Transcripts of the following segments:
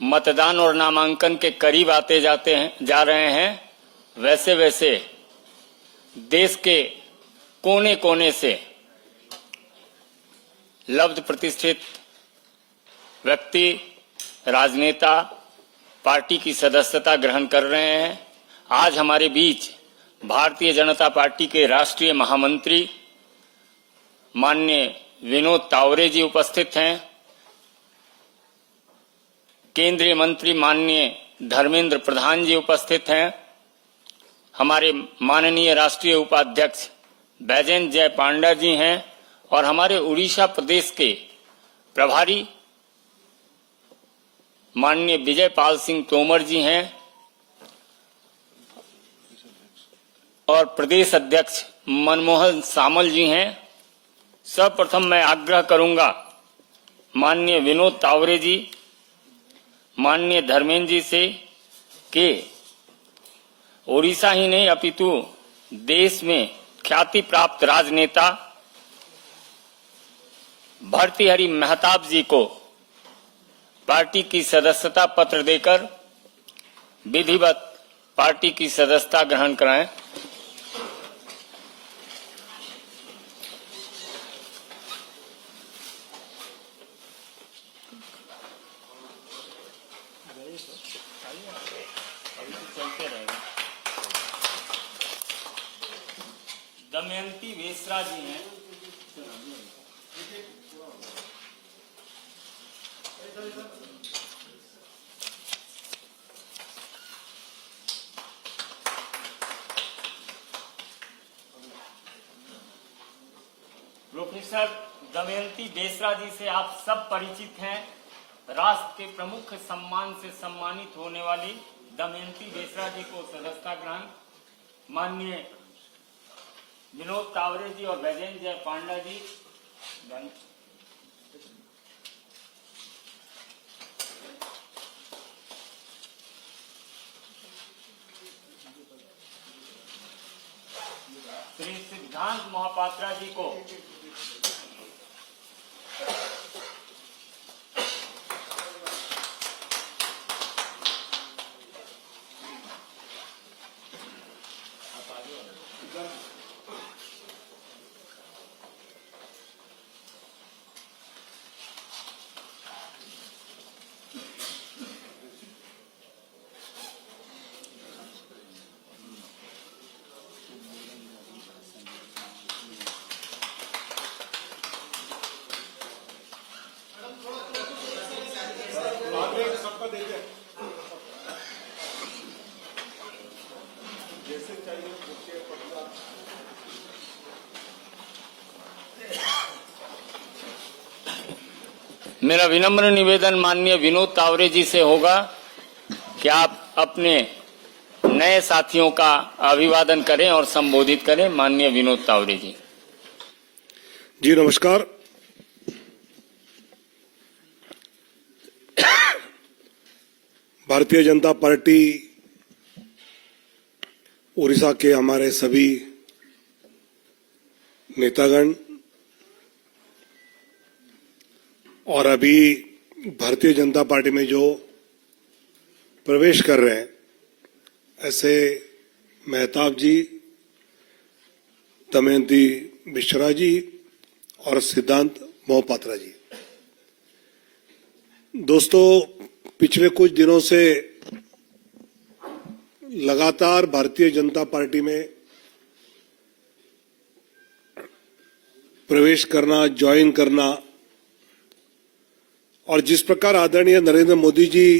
मतदान और नामांकन के करीब आते जा रहे हैं, वैसे वैसे देश के कोने कोने से लब्ध प्रतिष्ठित व्यक्ति, राजनेता पार्टी की सदस्यता ग्रहण कर रहे हैं। आज हमारे बीच भारतीय जनता पार्टी के राष्ट्रीय महामंत्री माननीय विनोद तावरे जी उपस्थित हैं। केंद्रीय मंत्री माननीय धर्मेंद्र प्रधान जी उपस्थित हैं। हमारे माननीय राष्ट्रीय उपाध्यक्ष बैजयंत जय पांडा जी हैं और हमारे उड़ीसा प्रदेश के प्रभारी माननीय विजय पाल सिंह तोमर जी हैं और प्रदेश अध्यक्ष मनमोहन सामल जी हैं। सर्वप्रथम मैं आग्रह करूंगा माननीय विनोद तावरे जी, माननीय धर्मेंद्र जी से कि ओडिशा ही नहीं अपितु देश में ख्याति प्राप्त राजनेता भर्तृहरि महताब जी को पार्टी की सदस्यता पत्र देकर विधिवत पार्टी की सदस्यता ग्रहण कराएं। दमयंती वेसरा जी हैं। प्रोफेसर दमयंती बेसरा जी से आप सब परिचित हैं। राष्ट्र के प्रमुख सम्मान से सम्मानित होने वाली दमयंती बेसरा जी को सदस्यता ग्रहण माननीय विनोद तावरे जी और बैजयंत जय पांडा जी। श्री सिद्धांत महापात्रा जी को मेरा विनम्र निवेदन माननीय विनोद तावरे जी से होगा कि आप अपने नए साथियों का अभिवादन करें और संबोधित करें। माननीय विनोद तावरे जी। जी नमस्कार। भारतीय जनता पार्टी उड़ीसा के हमारे सभी नेतागण और अभी भारतीय जनता पार्टी में जो प्रवेश कर रहे हैं, ऐसे महताब जी, दमयंती बेसरा जी और सिद्धांत मोहपात्रा जी। दोस्तों, पिछले कुछ दिनों से लगातार भारतीय जनता पार्टी में प्रवेश करना, ज्वाइन करना और जिस प्रकार आदरणीय नरेंद्र मोदी जी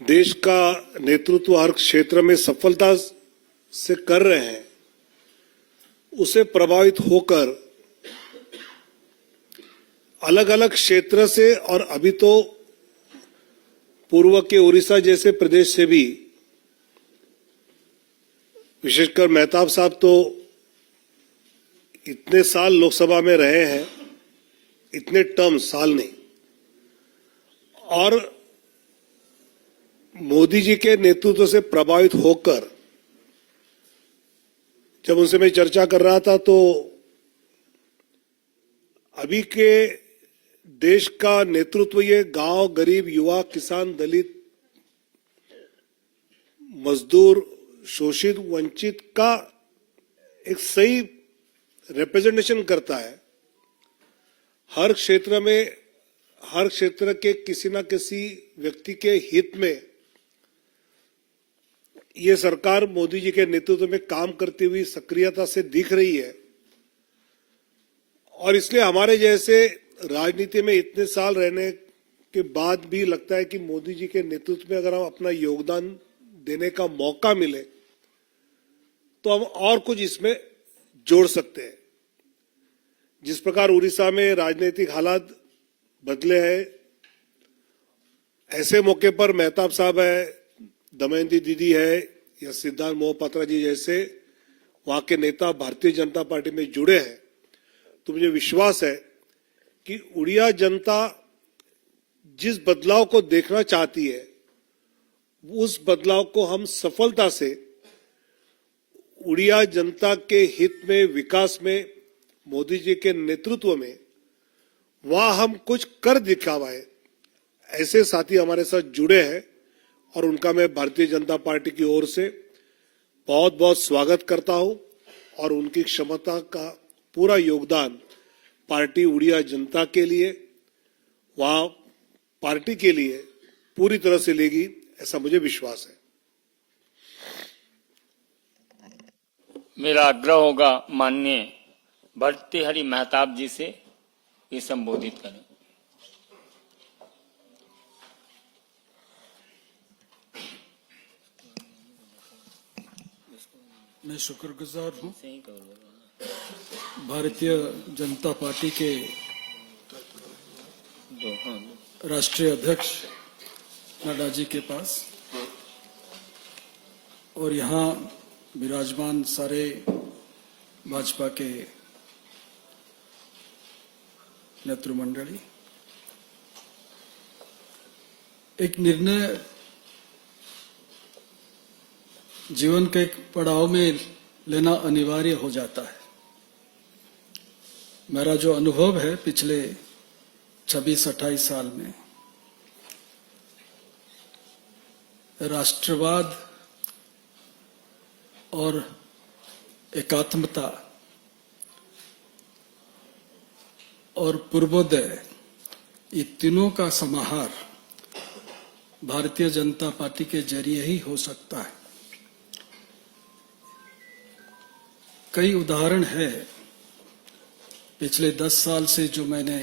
देश का नेतृत्व हर क्षेत्र में सफलता से कर रहे हैं, उसे प्रभावित होकर अलग अलग क्षेत्र से और अभी तो पूर्व के उड़ीसा जैसे प्रदेश से भी, विशेषकर महताब साहब तो इतने साल लोकसभा में रहे हैं, इतने टर्म साल नहीं, और मोदी जी के नेतृत्व से प्रभावित होकर जब उनसे मैं चर्चा कर रहा था तो अभी के देश का नेतृत्व ये गांव, गरीब, युवा, किसान, दलित, मजदूर, शोषित, वंचित का एक सही रिप्रेजेंटेशन करता है। हर क्षेत्र में, हर क्षेत्र के किसी न किसी व्यक्ति के हित में ये सरकार मोदी जी के नेतृत्व में काम करती हुई सक्रियता से दिख रही है। और इसलिए हमारे जैसे राजनीति में इतने साल रहने के बाद भी लगता है कि मोदी जी के नेतृत्व में अगर हम अपना योगदान देने का मौका मिले तो हम और कुछ इसमें जोड़ सकते हैं। जिस प्रकार उड़ीसा में राजनीतिक हालात बदले हैं, ऐसे मौके पर मेहताब साहब है, दमयंती दीदी है या सिद्धार्थ मोहपात्रा जी जैसे वहां के नेता भारतीय जनता पार्टी में जुड़े हैं, तो मुझे विश्वास है कि उड़िया जनता जिस बदलाव को देखना चाहती है उस बदलाव को हम सफलता से उड़िया जनता के हित में, विकास में, मोदी जी के नेतृत्व में वहां हम कुछ कर दिखावाए। ऐसे साथी हमारे साथ जुड़े हैं और उनका मैं भारतीय जनता पार्टी की ओर से बहुत बहुत स्वागत करता हूं और उनकी क्षमता का पूरा योगदान पार्टी उड़िया जनता के लिए, वहां पार्टी के लिए पूरी तरह से लेगी, ऐसा मुझे विश्वास है। मेरा आग्रह होगा माननीय भर्तृहरि मेहताब जी से ये संबोधित करें। मैं शुक्रगुजार हूँ भारतीय जनता पार्टी के राष्ट्रीय अध्यक्ष नड्डा जी के पास और यहाँ विराजमान सारे भाजपा के नेतृमंडली। एक निर्णय जीवन के एक पड़ाव में लेना अनिवार्य हो जाता है। मेरा जो अनुभव है पिछले 26-28 साल में, राष्ट्रवाद और एकात्मता और पूर्वोदय, ये तीनों का समाहार भारतीय जनता पार्टी के जरिए ही हो सकता है। कई उदाहरण है पिछले 10 साल से जो मैंने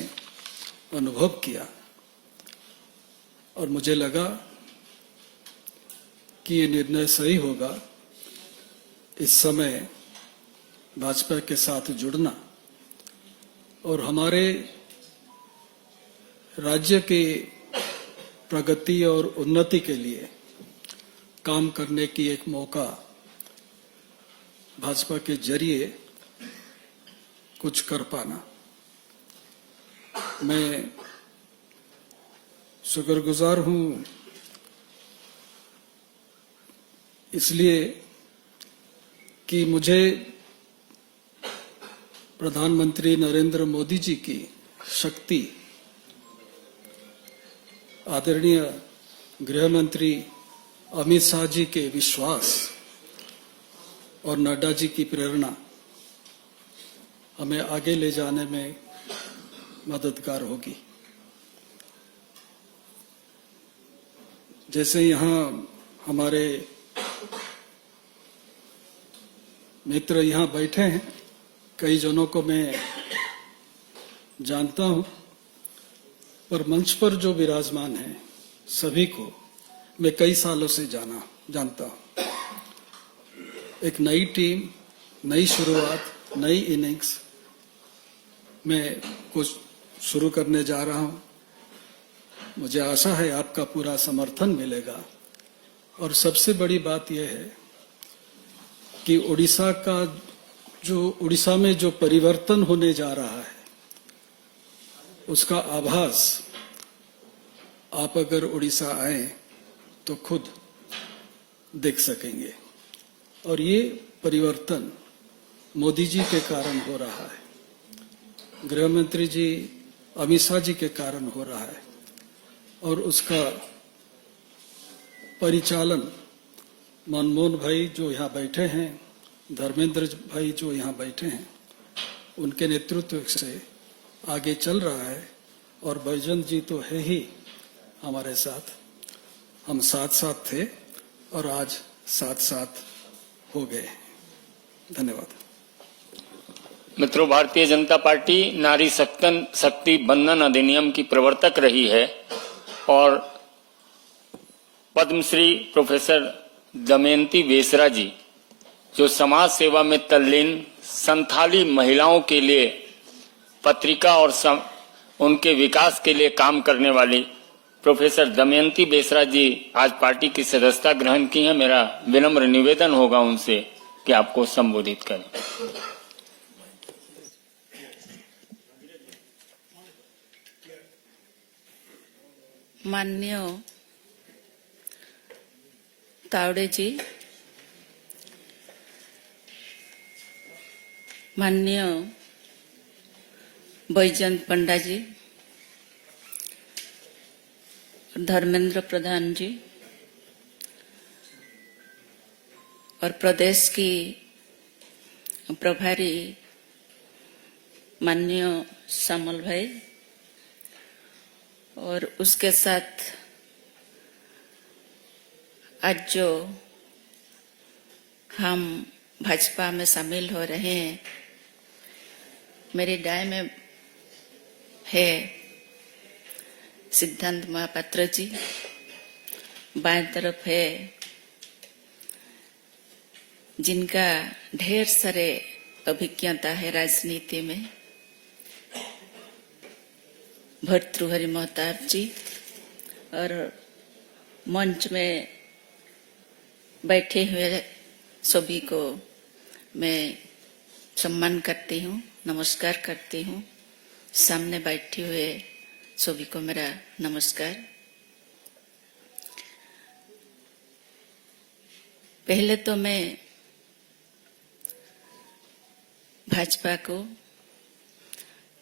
अनुभव किया और मुझे लगा कि ये निर्णय सही होगा इस समय भाजपा के साथ जुड़ना और हमारे राज्य के प्रगति और उन्नति के लिए काम करने की एक मौका भाजपा के जरिए कुछ कर पाना। मैं शुक्रगुजार हूं इसलिए कि मुझे प्रधानमंत्री नरेंद्र मोदी जी की शक्ति, आदरणीय गृह मंत्री अमित शाह जी के विश्वास और नड्डा जी की प्रेरणा हमें आगे ले जाने में मददगार होगी। जैसे यहाँ हमारे मित्र यहाँ बैठे हैं, कई जनों को मैं जानता हूँ, पर मंच पर जो विराजमान हैं सभी को मैं कई सालों से जानता हूँ। एक नई टीम, नई शुरुआत, नई इनिंग्स में कुछ शुरू करने जा रहा हूँ। मुझे आशा है आपका पूरा समर्थन मिलेगा और सबसे बड़ी बात यह है कि उड़ीसा में जो परिवर्तन होने जा रहा है उसका आभास आप अगर उड़ीसा आए तो खुद देख सकेंगे और ये परिवर्तन मोदी जी के कारण हो रहा है। गृह मंत्री जी अमित शाह जी के कारण हो रहा है और उसका परिचालन मनमोहन भाई जो यहाँ बैठे हैं, धर्मेंद्र भाई जो यहाँ बैठे हैं, उनके नेतृत्व से आगे चल रहा है। और बैजंत जी तो है ही हमारे साथ, हम साथ साथ थे और आज साथ साथ हो गए। धन्यवाद। मित्रों, भारतीय जनता पार्टी नारी शक्ति बंधन अधिनियम की प्रवर्तक रही है और पद्मश्री प्रोफेसर दमयंती बेसरा जी जो समाज सेवा में तल्लीन संथाली महिलाओं के लिए पत्रिका और उनके विकास के लिए काम करने वाली प्रोफेसर दमयंती बेसरा जी आज पार्टी की सदस्यता ग्रहण की है। मेरा विनम्र निवेदन होगा उनसे कि आपको संबोधित करें। माननीय तावड़े जी, माननीय बैजंत पंडा जी, धर्मेंद्र प्रधान जी और प्रदेश की प्रभारी माननीय श्यामल भाई और उसके साथ आज जो हम भाजपा में शामिल हो रहे हैं, मेरे दाएं में है सिद्धांत महापात्र जी, बाएं तरफ है जिनका ढेर सारे अभिज्ञता है राजनीति में, भर्तृहरि महताब जी, और मंच में बैठे हुए सभी को मैं सम्मान करती हूँ, नमस्कार करती हूँ। सामने बैठे हुए सभी को मेरा नमस्कार। पहले तो मैं भाजपा को,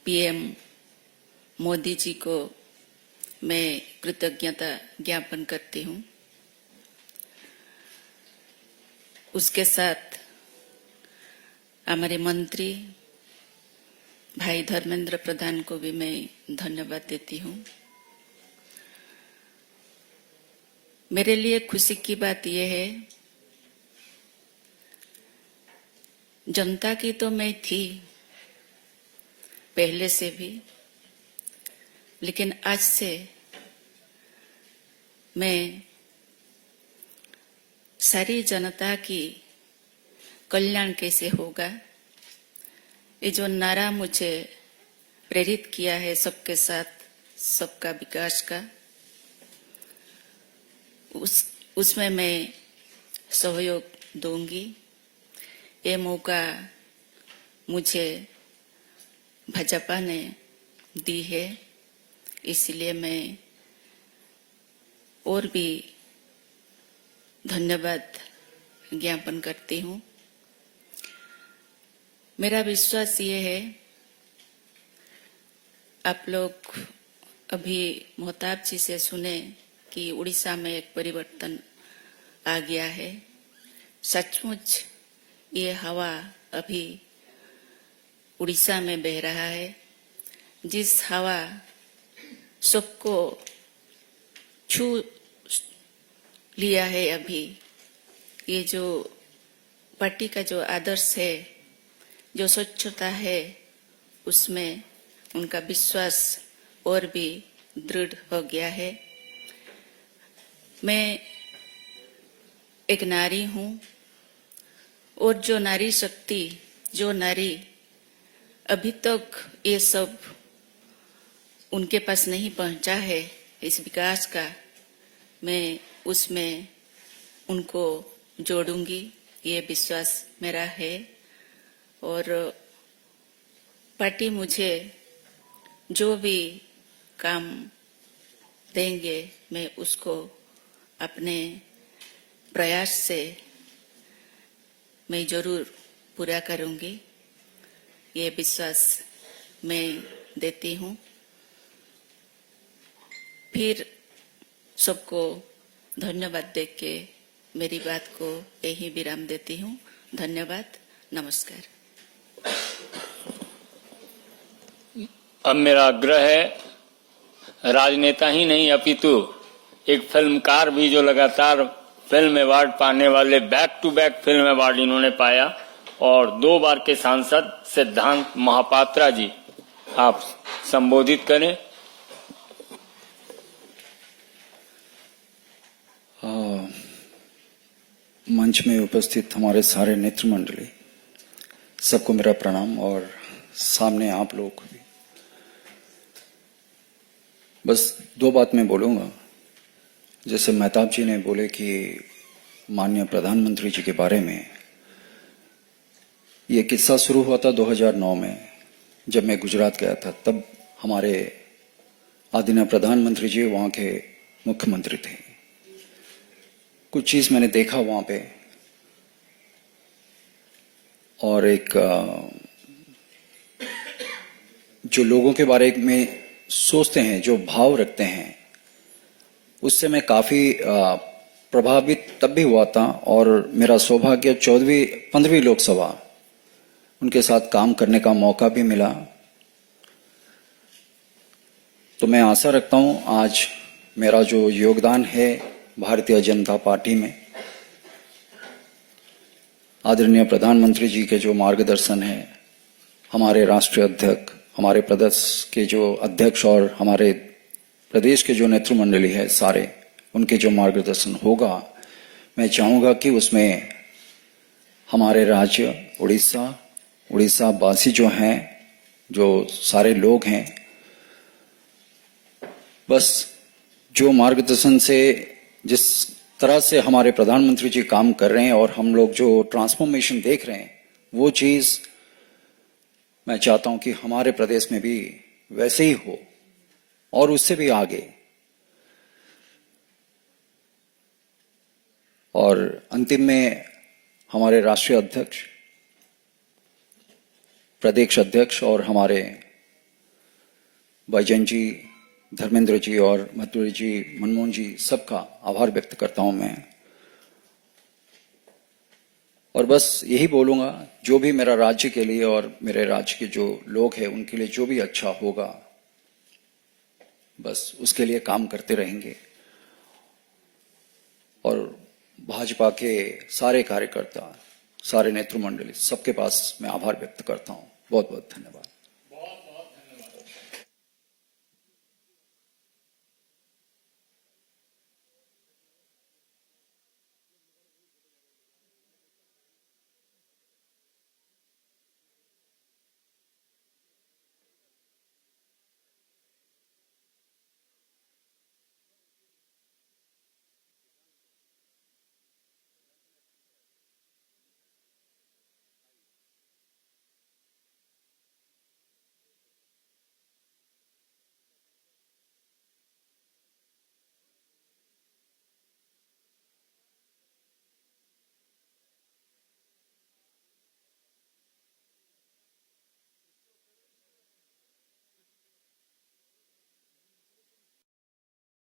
पीएम मोदी जी को मैं कृतज्ञता ज्ञापन करती हूँ। उसके साथ हमारे मंत्री भाई धर्मेंद्र प्रधान को भी मैं धन्यवाद देती हूँ। मेरे लिए खुशी की बात यह है, जनता की तो मैं थी पहले से भी, लेकिन आज से मैं सारी जनता की कल्याण कैसे होगा, ये जो नारा मुझे प्रेरित किया है सबके साथ सबका विकास का, उसमें मैं सहयोग दूंगी। ये मौका मुझे भाजपा ने दी है, इसलिए मैं और भी धन्यवाद ज्ञापन करती हूँ। मेरा विश्वास ये है, आप लोग अभी महताब जी से सुने कि उड़ीसा में एक परिवर्तन आ गया है। सचमुच ये हवा अभी उड़ीसा में बह रहा है, जिस हवा सबको छू लिया है। अभी ये जो पार्टी का जो आदर्श है, जो स्वच्छता है, उसमें उनका विश्वास और भी दृढ़ हो गया है। मैं एक नारी हूँ और जो नारी शक्ति, जो नारी अभी तक ये सब उनके पास नहीं पहुंचा है इस विकास का, मैं उसमें उनको जोड़ूंगी, ये विश्वास मेरा है। और पार्टी मुझे जो भी काम देंगे मैं उसको अपने प्रयास से मैं जरूर पूरा करूंगी, ये विश्वास मैं देती हूँ। फिर सबको धन्यवाद देके के मेरी बात को यही विराम देती हूँ। धन्यवाद, नमस्कार। अब मेरा आग्रह है, राजनेता ही नहीं अपितु एक फिल्मकार भी, जो लगातार फिल्म अवार्ड पाने वाले, back to back film award इन्होंने पाया, और 2 बार के सांसद सिद्धांत महापात्रा जी, आप संबोधित करें। मंच में उपस्थित हमारे सारे नेत्र मंडली, सबको मेरा प्रणाम, और सामने आप लोग को भी। बस 2 बात मैं बोलूंगा। जैसे मेहताब जी ने बोले कि माननीय प्रधानमंत्री जी के बारे में, ये किस्सा शुरू हुआ था 2009 में, जब मैं गुजरात गया था। तब हमारे आदरणीय प्रधानमंत्री जी वहां के मुख्यमंत्री थे। कुछ चीज मैंने देखा वहां पे, और एक जो लोगों के बारे में सोचते हैं, जो भाव रखते हैं, उससे मैं काफी प्रभावित तब भी हुआ था। और मेरा सौभाग्य 15वीं लोकसभा उनके साथ काम करने का मौका भी मिला। तो मैं आशा रखता हूं आज मेरा जो योगदान है भारतीय जनता पार्टी में, आदरणीय प्रधानमंत्री जी के जो मार्गदर्शन है, हमारे राष्ट्रीय अध्यक्ष, हमारे प्रदेश के जो अध्यक्ष और हमारे प्रदेश के जो नेतृमंडली है सारे, उनके जो मार्गदर्शन होगा, मैं चाहूंगा कि उसमें हमारे राज्य उड़ीसा वासी जो हैं, जो सारे लोग हैं, बस जो मार्गदर्शन से, जिस तरह से हमारे प्रधानमंत्री जी काम कर रहे हैं और हम लोग जो ट्रांसफॉर्मेशन देख रहे हैं, वो चीज मैं चाहता हूं कि हमारे प्रदेश में भी वैसे ही हो, और उससे भी आगे। और अंतिम में हमारे राष्ट्रीय अध्यक्ष, प्रदेश अध्यक्ष और हमारे बैजयंत जी, धर्मेंद्र जी और मथुरी जी, मनमोहन जी, सबका आभार व्यक्त करता हूं मैं। और बस यही बोलूंगा, जो भी मेरा राज्य के लिए और मेरे राज्य के जो लोग हैं उनके लिए जो भी अच्छा होगा, बस उसके लिए काम करते रहेंगे। और भाजपा के सारे कार्यकर्ता, सारे नेतृमंडली, सबके पास मैं आभार व्यक्त करता हूं। बहुत बहुत धन्यवाद।